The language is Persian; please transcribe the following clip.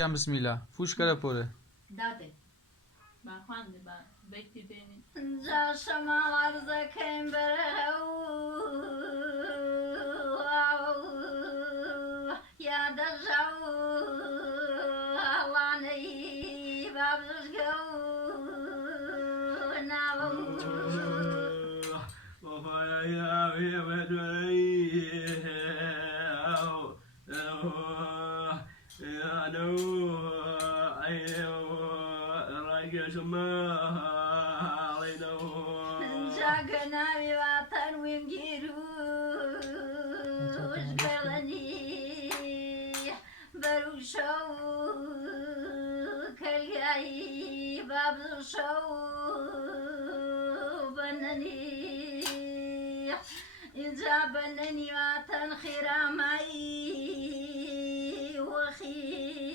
بسم الله فوش کرده پره داده با خوانده با بیتی دینی جا شما عرضکم برهو یاد جو هوانی بابزشگو جاكنا بوطن ويمجروش برلني بروشو كالجاي بابزوشو بنني إذا بنني وطن خيرامي وخير